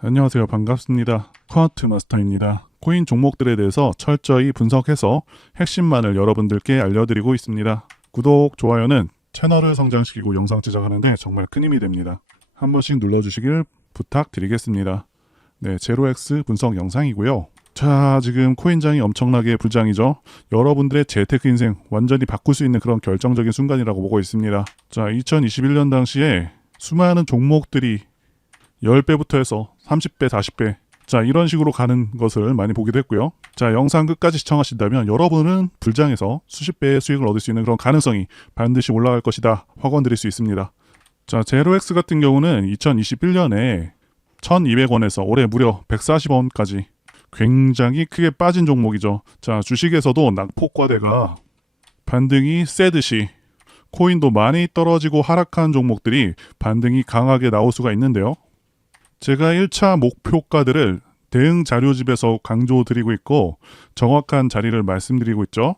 안녕하세요. 반갑습니다. 쿼트 마스터입니다. 코인 종목들에 대해서 철저히 분석해서 핵심만을 여러분들께 알려드리고 있습니다. 구독, 좋아요는 채널을 성장시키고 영상 제작하는데 정말 큰 힘이 됩니다. 한 번씩 눌러주시길 부탁드리겠습니다. 네, 제로엑스 분석 영상이고요. 자, 지금 코인장이 엄청나게 불장이죠. 여러분들의 재테크 인생 완전히 바꿀 수 있는 그런 결정적인 순간이라고 보고 있습니다. 자, 2021년 당시에 수많은 종목들이 10배부터 해서 30배, 40배. 자, 이런 식으로 가는 것을 많이 보기도 했고요. 자, 영상 끝까지 시청하신다면 여러분은 불장에서 수십 배의 수익을 얻을 수 있는 그런 가능성이 반드시 올라갈 것이다. 확언 드릴 수 있습니다. 자, 제로엑스 같은 경우는 2021년에 1200원에서 올해 무려 140원까지 굉장히 크게 빠진 종목이죠. 자, 주식에서도 낙폭과대가 반등이 세듯이 코인도 많이 떨어지고 하락한 종목들이 반등이 강하게 나올 수가 있는데요. 제가 1차 목표가들을 대응 자료집에서 강조드리고 있고 정확한 자리를 말씀드리고 있죠.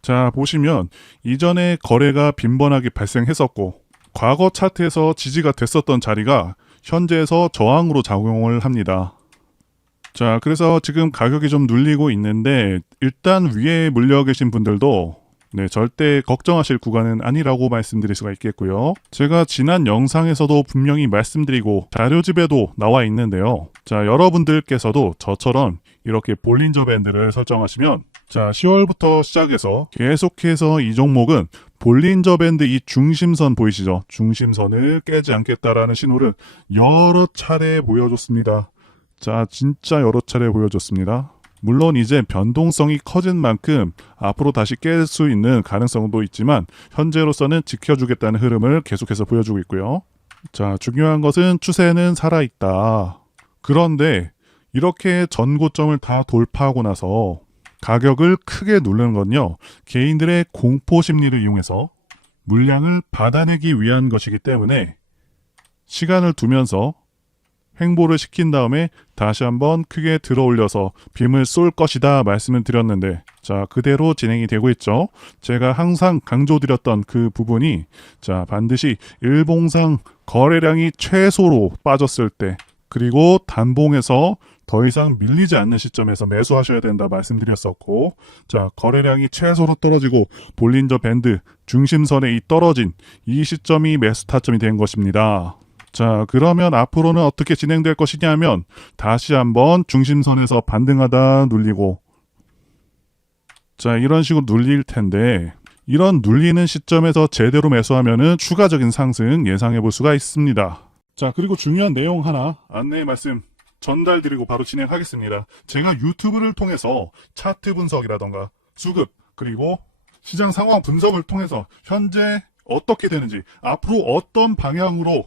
자, 보시면 이전에 거래가 빈번하게 발생했었고 과거 차트에서 지지가 됐었던 자리가 현재에서 저항으로 작용을 합니다. 자, 그래서 지금 가격이 좀 눌리고 있는데 일단 위에 물려 계신 분들도 네, 절대 걱정하실 구간은 아니라고 말씀드릴 수가 있겠고요. 제가 지난 영상에서도 분명히 말씀드리고 자료집에도 나와 있는데요. 자, 여러분들께서도 저처럼 이렇게 볼린저 밴드를 설정하시면 자, 10월부터 시작해서 계속해서 이 종목은 볼린저 밴드 이 중심선 보이시죠? 중심선을 깨지 않겠다라는 신호를 여러 차례 보여줬습니다. 자, 진짜 여러 차례 보여줬습니다. 물론 이제 변동성이 커진 만큼 앞으로 다시 깰 수 있는 가능성도 있지만 현재로서는 지켜주겠다는 흐름을 계속해서 보여주고 있고요. 자, 중요한 것은 추세는 살아있다. 그런데 이렇게 전고점을 다 돌파하고 나서 가격을 크게 누르는 건요. 개인들의 공포 심리를 이용해서 물량을 받아내기 위한 것이기 때문에 시간을 두면서 횡보를 시킨 다음에 다시 한번 크게 들어 올려서 빔을 쏠 것이다 말씀을 드렸는데 자 그대로 진행이 되고 있죠. 제가 항상 강조드렸던 그 부분이 자 반드시 일봉상 거래량이 최소로 빠졌을 때 그리고 단봉에서 더 이상 밀리지 않는 시점에서 매수하셔야 된다 말씀드렸었고 자 거래량이 최소로 떨어지고 볼린저 밴드 중심선에 이 떨어진 이 시점이 매수 타점이 된 것입니다. 자, 그러면 앞으로는 어떻게 진행될 것이냐면 다시 한번 중심선에서 반등하다 눌리고 자, 이런 식으로 눌릴 텐데 이런 눌리는 시점에서 제대로 매수하면은 추가적인 상승 예상해 볼 수가 있습니다. 자, 그리고 중요한 내용 하나 안내 말씀 전달드리고 바로 진행하겠습니다. 제가 유튜브를 통해서 차트 분석이라던가 수급 그리고 시장 상황 분석을 통해서 현재 어떻게 되는지 앞으로 어떤 방향으로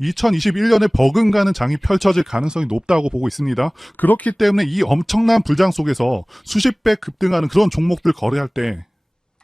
2021년에 버금가는 장이 펼쳐질 가능성이 높다고 보고 있습니다. 그렇기 때문에 이 엄청난 불장 속에서 수십 배 급등하는 그런 종목들 거래할 때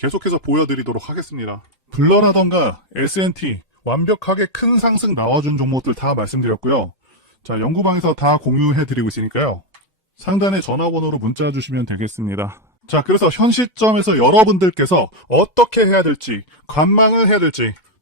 계속해서 보여드리도록 하겠습니다. 블러라던가 S&T 완벽하게 큰 상승 나와준 종목들 다 말씀드렸고요. 자, 연구방에서 다 공유해드리고 있으니까요. 상단에 전화번호로 문자 주시면 되겠습니다. 자, 그래서 현 시점에서 여러분들께서 어떻게 해야 될지, 관망을 해야 될지,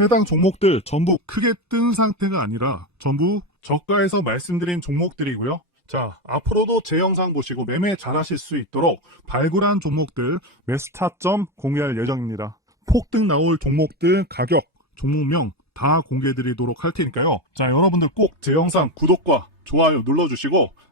해당 종목들 전부 크게 뜬 상태가 아니라 전부 저가에서 말씀드린 종목들이고요. 자, 앞으로도 제 영상 보시고 매매 잘하실 수 있도록 발굴한 종목들 매스타점 공유할 예정입니다. 폭등 나올 종목들 가격, 종목명 다 공개해드리도록 할 테니까요. 자, 여러분들 꼭 제 영상 구독과 좋아요 눌러주시고